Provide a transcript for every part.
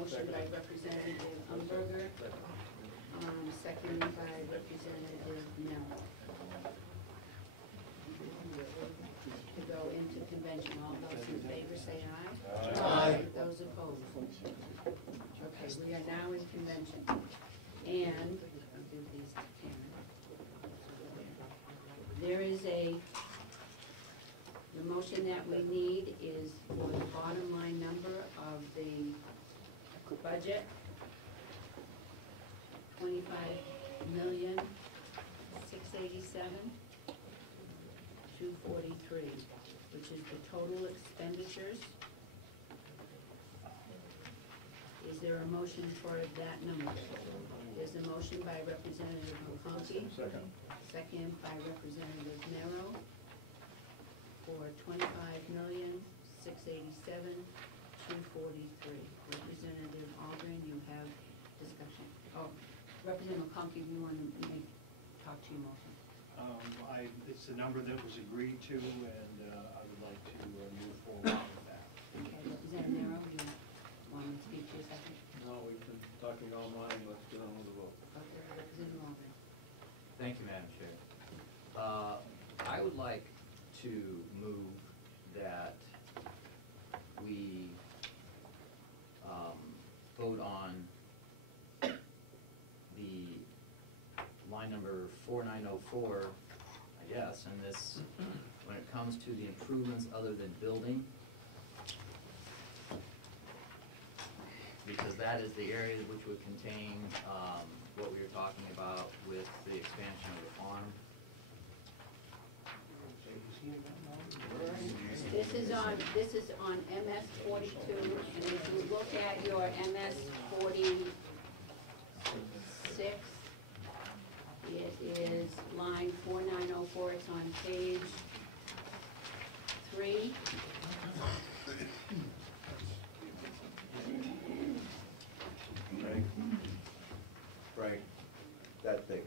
Motion by Representative Umberger, seconded by Representative Nell. To go into convention. All those in favor say aye. Aye. Those opposed? Okay, we are now in convention. And I'll do these to Karen. There is the motion that we need is for the bottom line number of the budget, $25,687,243, which is the total expenditures. Is there a motion for that number? There's a motion by Representative McConkey. Second by Representative Nero for $25,687,243. Representative Aldrin, you have discussion. Oh, Representative McConkey, you want to talk to your motion? It's the number that was agreed to, and I would like to move forward with that. Okay, Representative Nero, you want to speak to your second? No, we've been talking all morning, let's get on with the vote. Okay, Representative Aldrin. Thank you, Madam Chair. I would like to move that we vote on the line number 4904, I guess, and this, when it comes to the improvements other than building, because that is the area which would contain what we were talking about with the expansion of the farm. This is on MS 42, and if you look at your MS 46, it is line 4904. It's on page 3. Frank, that thing.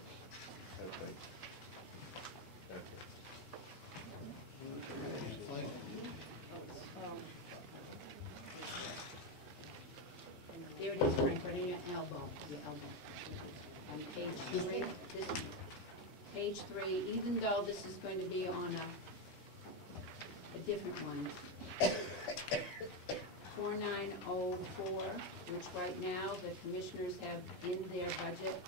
There it is, Frank, right in your elbow, On page 3, page 3, even though this is going to be on a different one. 4904, which right now the commissioners have in their budget,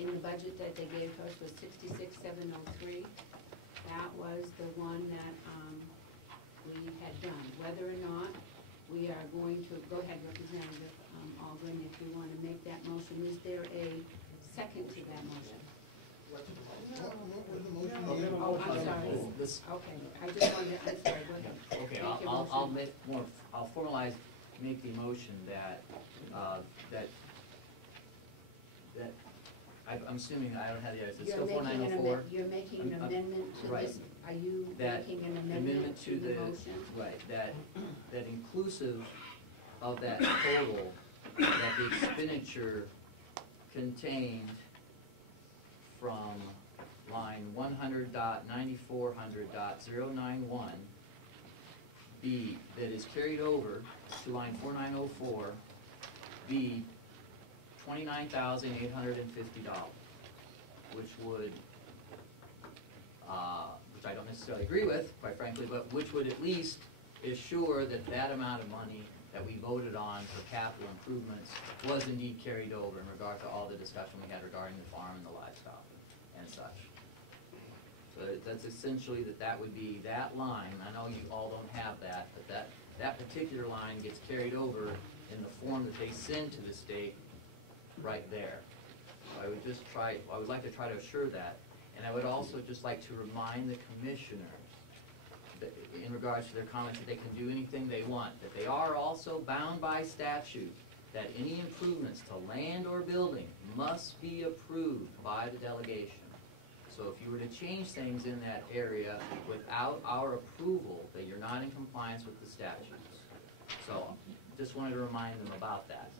in the budget that they gave to us was 66,703. That was the one that we had done. Whether or not we are going to, go ahead, Representative Aldrin, if you want to make that motion. Is there a second to that motion? Oh, I'm sorry. Okay, I just wanted, I'm sorry, go ahead. Okay, I'll formalize, make the motion that, I'm assuming I don't have the, is it still 4904? You're making an amendment to right. this? Are you That making an amendment to the motion? Right, that inclusive of that total, that the expenditure contained from line 100.9400.091 be, that is carried over to line 4904, be $29,850, which would, which I don't necessarily agree with, quite frankly, but which would at least assure that that amount of money that we voted on for capital improvements was indeed carried over in regard to all the discussion we had regarding the farm and the livestock and such. So that's essentially that would be that line. I know you all don't have that, but that particular line gets carried over in the form that they send to the state right there. So I would like to try to assure that. And I would also just like to remind the commissioners that in regards to their comments that they can do anything they want, that they are also bound by statute that any improvements to land or building must be approved by the delegation. So if you were to change things in that area without our approval, that you're not in compliance with the statutes. So just wanted to remind them about that.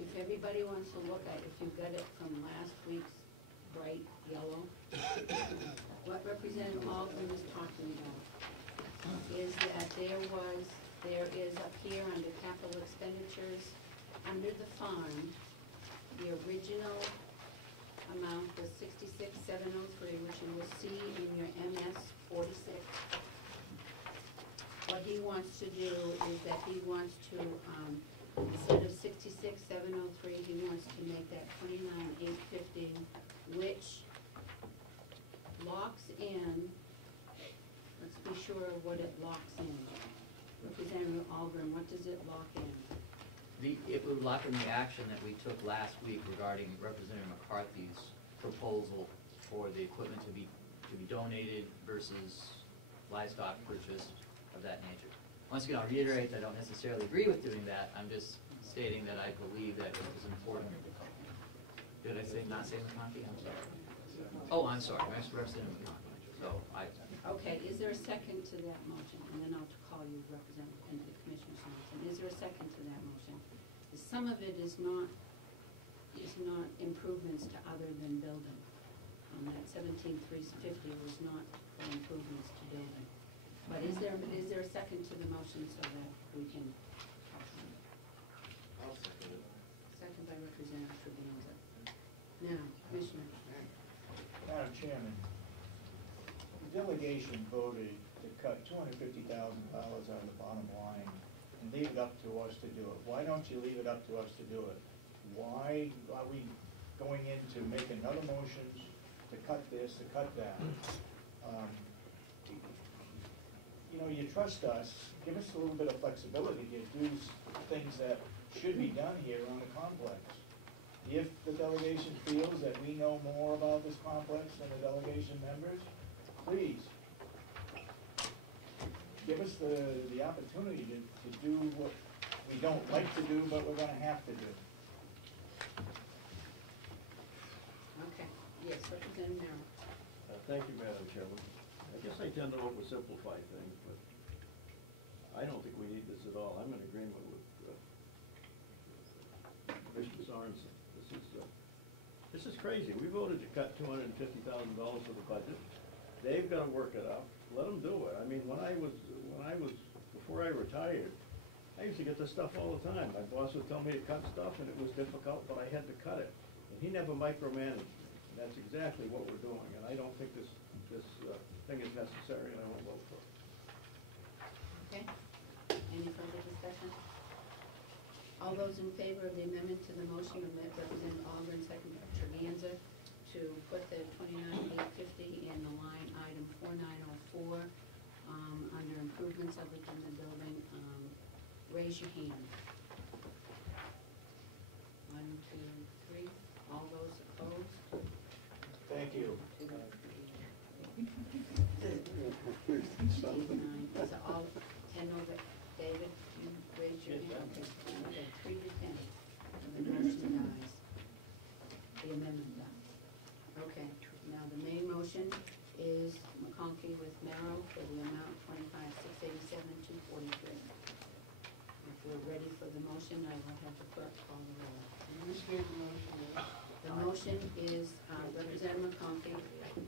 If everybody wants to look at, if you got it from last week's bright yellow, what Representative Aldrin is talking about is that there is up here under capital expenditures under the farm, the original amount was 66,703, which you will see in your MS 46. What he wants to do is that he wants to, instead of 66,703, he wants to make that 29,850, which locks in, let's be sure of what it locks in. Representative Algren, what does it lock in? It would lock in the action that we took last week regarding Representative McCarthy's proposal for the equipment to be donated versus livestock purchase of that nature. Once again, I'll reiterate that I don't necessarily agree with doing that. I'm just stating that I believe that it was important. Did I not say McCarthy? I'm sorry. Oh, I'm sorry, Representative McCarthy. So Okay, is there a second to that motion? And then I'll call you Representative and the Commissioner Johnson. Is there a second to that motion? Some of it is not improvements to other than building. That 17,350 was not for improvements to building. But is there a second to the motion so that we can talk on it? I'll second it. Second by Representative Trevisan. Now, Commissioner. Madam Chairman, the delegation voted to cut $250,000 out of the bottom line and leave it up to us to do it. Why don't you leave it up to us to do it? Why are we going in to make another motion to cut this, to cut that? You know, you trust us, give us a little bit of flexibility to do things that should be done here on the complex. If the delegation feels that we know more about this complex than the delegation members, please, give us the opportunity to do what we don't like to do, but we're gonna have to do. Okay, yes, Representative Merrill. Thank you, Madam Chairman. I guess I tend to oversimplify things, but I don't think we need this at all. I'm in agreement with Commissioner Sorensen. This is crazy. We voted to cut $250,000 of the budget. They've got to work it out. Let them do it. I mean, before I retired, I used to get this stuff all the time. My boss would tell me to cut stuff, and it was difficult, but I had to cut it. And he never micromanaged me. And that's exactly what we're doing. And I don't think this thing is necessary, and I won't vote for it. Okay, any further discussion? All those in favor of the amendment to the motion of Representative Algren, second by Trevisan, to put the 29,850 in the line item 4904, under improvements other than the building, raise your hand. 1, 2, 3, all those opposed? Thank you. 2, 3, 9, is it all 10 over? David, you raise your hand. Okay, 3 to 10. And the motion dies. The amendment dies. Okay, now the main motion is McConkey with Merrill for the amount 25,687,243. If we're ready for the motion, I will have the clerk call the roll. The motion is, Representative McConkey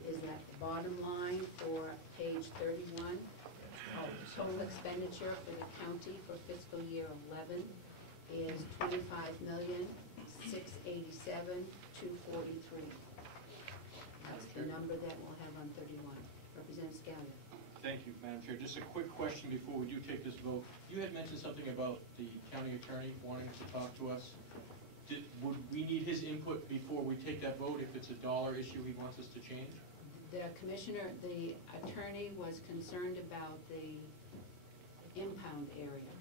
is at the bottom line for page 31. Total expenditure for the county for fiscal year 11 is $25,687,243. That's the number that we'll have on 31. Representative Scalia. Thank you, Madam Chair. Just a quick question before we do take this vote. You had mentioned something about the county attorney wanting to talk to us. Would we need his input before we take that vote if it's a dollar issue he wants us to change? The attorney was concerned about the impound area.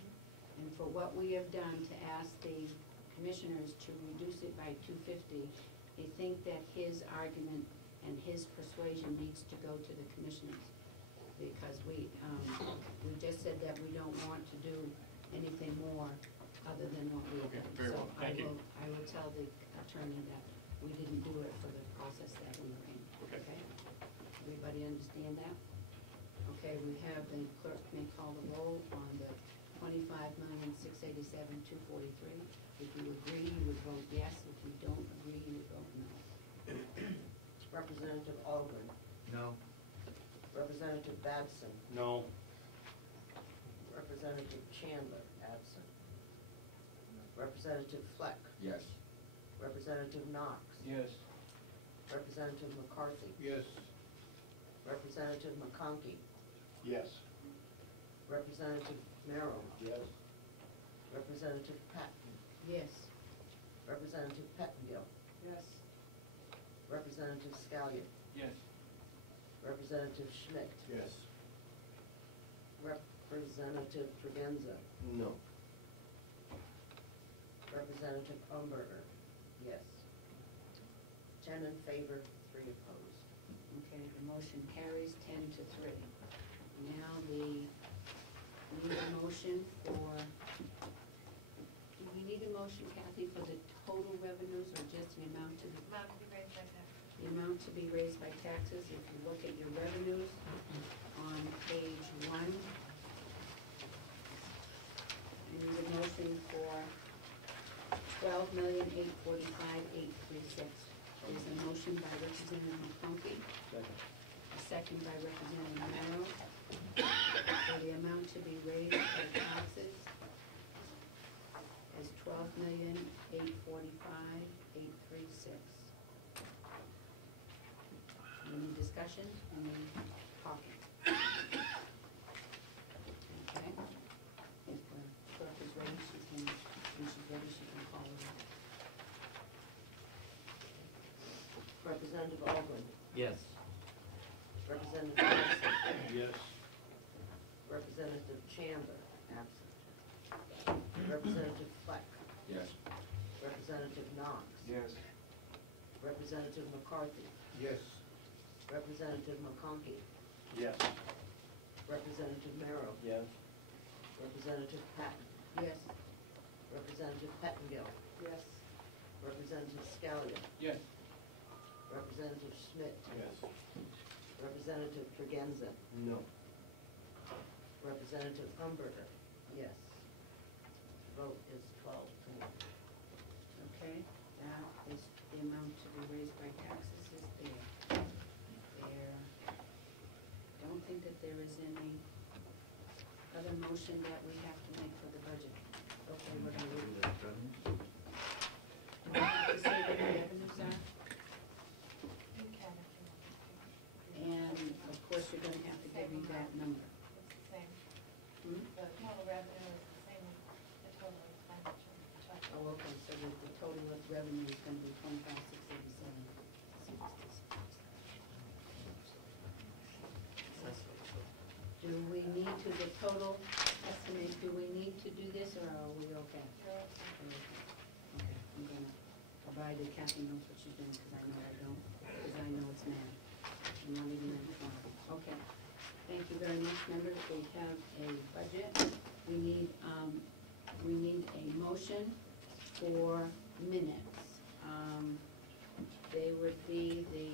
And for what we have done to ask the commissioners to reduce it by 250, they think that his argument and his persuasion needs to go to the commissioners. Because we just said that we don't want to do anything more other than what we have Okay, done. very well. Thank you. I will tell the attorney that we didn't do it for the process that we were in. Okay. Everybody understand that? Okay, we have, the clerk may call the roll on the 25,687,243. If you agree, you would vote yes. If you don't agree, you would vote no. Representative Algren. No. Representative Batson. No. Representative Chandler, absent. Representative Fleck, Yes. Representative Knox, Yes. Representative McCarthy, Yes. Representative McConkey, Yes. Representative Merrill, Yes. Representative Patton, Yes. Representative Pettingill, Yes. Representative Scalia, Yes. Representative Schmidt, Yes. Representative Tregenza, No. Representative Umberger, yes. 10 in favor, 3 opposed. Okay, the motion carries 10-3. Now we need a motion for, do we need a motion, Kathy, for the total revenues or just the amount to be? The amount to be raised by taxes. If you look at your revenues on page 1, you need a motion for $12,845,836. There's a motion by Representative McConkey, Second. a second by Representative Merrill, for the amount to be raised by taxes is $12,845,836. Any discussion, any talking? Okay. If the clerk is ready, she can, when she's ready, she can call it. Representative Algren, Yes. Representative Johnson, Yes. Representative Chandler, absent. Representative Fleck, Yes. Representative Knox, Yes. Representative McCarthy, Yes. Representative McConkey, Yes. Representative Merrill, Yes. Representative Patton, Yes. Representative Pettingill, Yes. Representative Scalia, Yes. Representative Schmidt, Yes. Representative Tregenza, No. Representative Umberger, yes. Vote is 12-1. Okay, that is the amount to be raised by taxes is there. Don't think that there is any other motion that we have to make for the budget. Okay, we're gonna read it. Do we have to say what the revenues are? And of course, you're gonna have to give me that number. It's the same. Hmm? The total revenue is the same as the total expenditure. Oh, okay, so the total of revenue is gonna be 25,687. Do we need to, the total estimate, do we need to do this, or are we okay? Okay, I'm gonna abide that Kathy knows what she's doing, because I know I don't, because I know it's mad. I'm not even in the corner. Okay, thank you very much, members. We have a budget. We need a motion for minutes. They would be the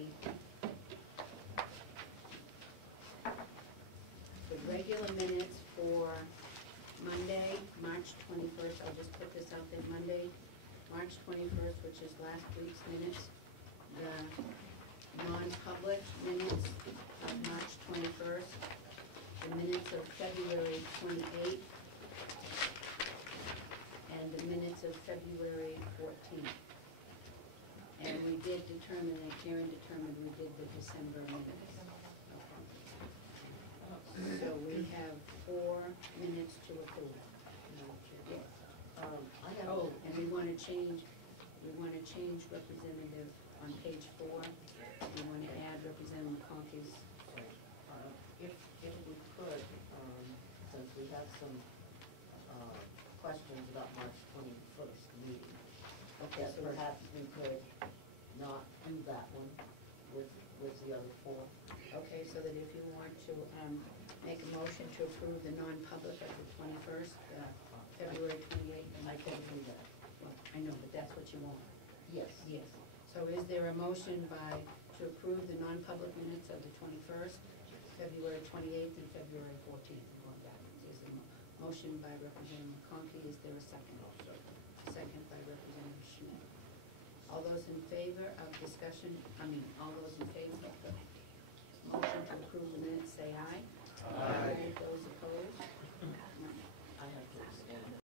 regular minutes for Monday, March 21st. I'll just put this out there, Monday, March 21st, which is last week's minutes. The non-public minutes of March 21st. The minutes of February 28th. And the minutes of February 14th. And we did determine, and Karen determined we did the December minutes. So we have 4 minutes to approve. Yes. I have, Oh, and we want to change representative on page 4. We want to add Representative McConkey's. if we could, since we have some questions about March 21st meeting, Okay, that so perhaps we could not do that one with the other 4. okay, so that if you want to make a motion to approve the non-public of the 21st, February 28th. and I can do that. Well, I know, but that's what you want. Yes. Yes. So is there a motion to approve the non-public minutes of the 21st, February 28th, and February 14th? I'm going backwards. There's a motion by Representative McConkey. Is there a second? Second by Representative Schmidt. All those in favor of discussion, all those in favor of the motion to approve the minutes, say aye. Aye. Those opposed?